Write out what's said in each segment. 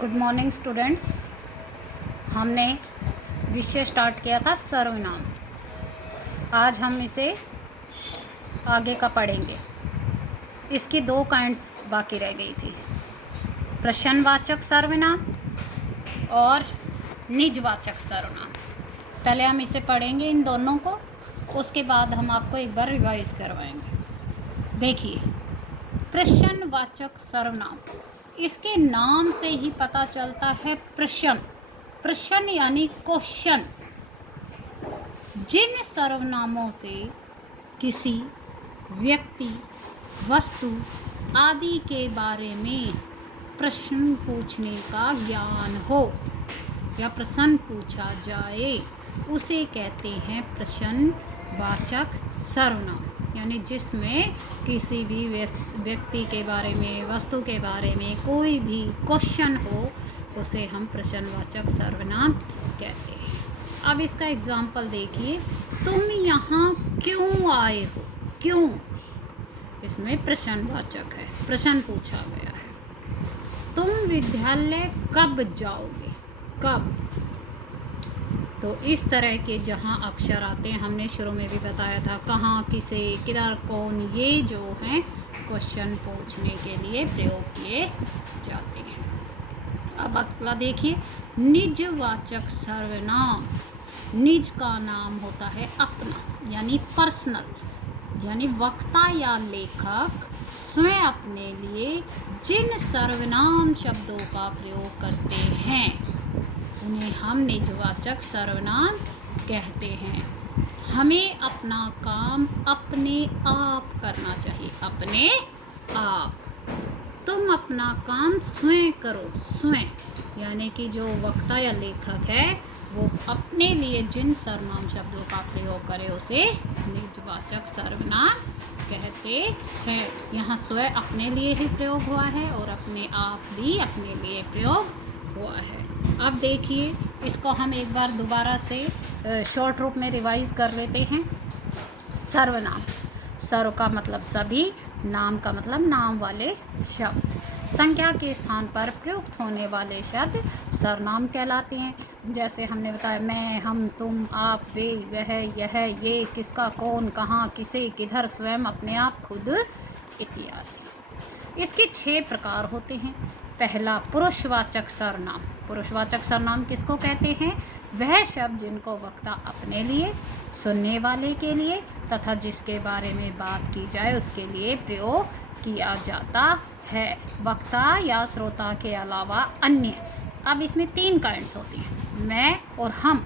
Good morning students. हमने विषय start किया था सर्वनाम। आज हम इसे आगे का पढ़ेंगे। इसकी दो काइंड्स बाकी रह गई थी, प्रश्नवाचक सर्वनाम और निजवाचक सर्वनाम। पहले हम इसे पढ़ेंगे इन दोनों को, उसके बाद हम आपको एक बार रिवाइज करवाएंगे। देखिए, प्रश्नवाचक सर्वनाम, इसके नाम से ही पता चलता है प्रश्न। प्रश्न यानी क्वेश्चन। जिन सर्वनामों से किसी व्यक्ति, वस्तु आदि के बारे में प्रश्न पूछने का ज्ञान हो या प्रश्न पूछा जाए, उसे कहते हैं प्रश्नवाचक सर्वनाम। यानी जिसमें किसी भी व्यक्ति के बारे में, वस्तु के बारे में कोई भी क्वेश्चन हो, उसे हम प्रश्नवाचक सर्वनाम कहते हैं। अब इसका एग्जाम्पल देखिए, तुम यहाँ क्यों आए हो? क्यों, इसमें प्रश्नवाचक है, प्रश्न पूछा गया है। तुम विद्यालय कब जाओगे? कब। तो इस तरह के जहाँ अक्षर आते हैं, हमने शुरू में भी बताया था, कहाँ, किसे, किधर, कौन, ये जो हैं क्वेश्चन पूछने के लिए प्रयोग किए जाते हैं। अब अगला देखिए, निजवाचक सर्वनाम। निज का नाम होता है अपना, यानी पर्सनल, यानी वक्ता या लेखक स्वयं अपने लिए जिन सर्वनाम शब्दों का प्रयोग करते हैं, उन्हें हम निजवाचक सर्वनाम कहते हैं। हमें अपना काम अपने आप करना चाहिए, अपने आप। तुम अपना काम स्वयं करो, स्वयं, यानी कि जो वक्ता या लेखक है वो अपने लिए जिन सर्वनाम शब्दों का प्रयोग करे उसे निजवाचक सर्वनाम कहते हैं। यहाँ स्वयं अपने लिए ही प्रयोग हुआ है और अपने आप भी अपने लिए प्रयोग हुआ है। अब देखिए, इसको हम एक बार दोबारा से शॉर्ट रूप में रिवाइज कर लेते हैं। सर्वनाम, सर्व का मतलब सभी, नाम का मतलब नाम वाले शब्द। संख्या के स्थान पर प्रयुक्त होने वाले शब्द सर्वनाम कहलाते हैं। जैसे हमने बताया, मैं, हम, तुम, आप, वे, वह, यह, ये, किसका, कौन, कहाँ, किसे, किधर, स्वयं, अपने आप, खुद इत्यादि। इसके 6 प्रकार होते हैं। पहला, पुरुषवाचक सर्वनाम। पुरुषवाचक सर्वनाम किसको कहते हैं? वह शब्द जिनको वक्ता अपने लिए, सुनने वाले के लिए तथा जिसके बारे में बात की जाए उसके लिए प्रयोग किया जाता है, वक्ता या श्रोता के अलावा अन्य। अब इसमें 3 काइंड्स होती हैं, मैं और हम।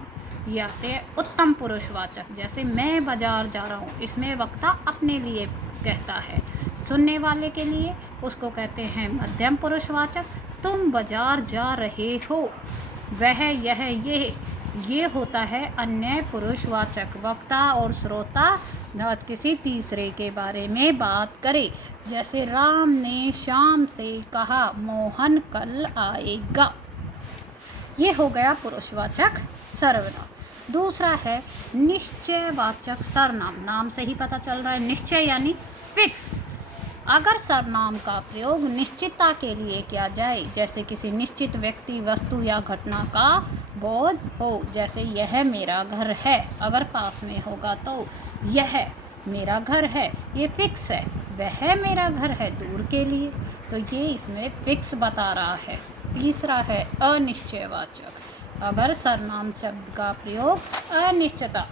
ये आते हैं उत्तम पुरुषवाचक, जैसे मैं बाजार जा रहा हूँ, इसमें वक्ता अपने लिए कहता है। सुनने वाले के लिए उसको कहते हैं मध्यम पुरुषवाचक, तुम बाजार जा रहे हो। वह, यह, ये होता है अन्य पुरुषवाचक, वक्ता और श्रोता किसी तीसरे के बारे में बात करे। जैसे राम ने श्याम से कहा, मोहन कल आएगा। ये हो गया पुरुषवाचक सर्वनाम। दूसरा है निश्चयवाचक सर्वनाम। नाम से ही पता चल रहा है, निश्चय यानी फिक्स। अगर सर्वनाम का प्रयोग निश्चितता के लिए किया जाए, जैसे किसी निश्चित व्यक्ति, वस्तु या घटना का बोध हो, जैसे यह मेरा घर है, अगर पास में होगा तो यह मेरा घर है, ये फिक्स है। वह मेरा घर है, दूर के लिए, तो ये इसमें फिक्स बता रहा है। तीसरा है अनिश्चयवाचक। अगर सर्वनाम शब्द का प्रयोग अनिश्चितता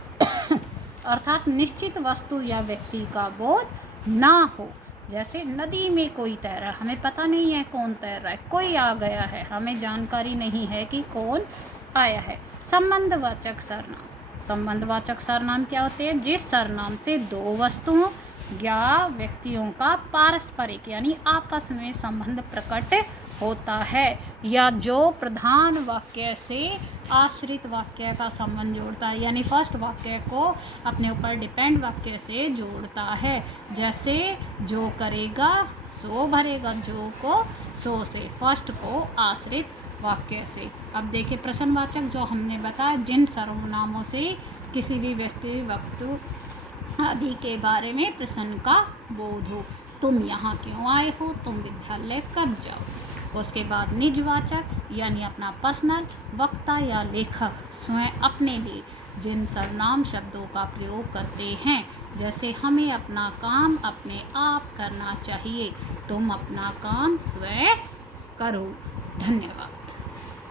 अर्थात निश्चित वस्तु या व्यक्ति का बोध ना हो, जैसे नदी में कोई तैर रहा, हमें पता नहीं है कौन तैर रहा है, कोई आ गया है, हमें जानकारी नहीं है कि कौन आया है। संबंधवाचक सर्वनाम। संबंधवाचक सर्वनाम क्या होते हैं? जिस सर्वनाम से 2 वस्तुओं या व्यक्तियों का पारस्परिक यानी आपस में संबंध प्रकट होता है, या जो प्रधान वाक्य से आश्रित वाक्य का संबंध जोड़ता है, यानी फर्स्ट वाक्य को अपने ऊपर डिपेंड वाक्य से जोड़ता है। जैसे जो करेगा सो भरेगा, जो को सो से, फर्स्ट को आश्रित वाक्य से। अब देखिए प्रश्नवाचक जो हमने बताया, जिन सर्वनामों से किसी भी व्यक्ति, वस्तु आदि के बारे में प्रश्न का बोध हो। तुम यहाँ क्यों आए हो? तुम विद्यालय कब जाओ? उसके बाद निजवाचक यानी अपना पर्सनल, वक्ता या लेखक स्वयं अपने लिए जिन सर्वनाम शब्दों का प्रयोग करते हैं, जैसे हमें अपना काम अपने आप करना चाहिए, तुम अपना काम स्वयं करो। धन्यवाद।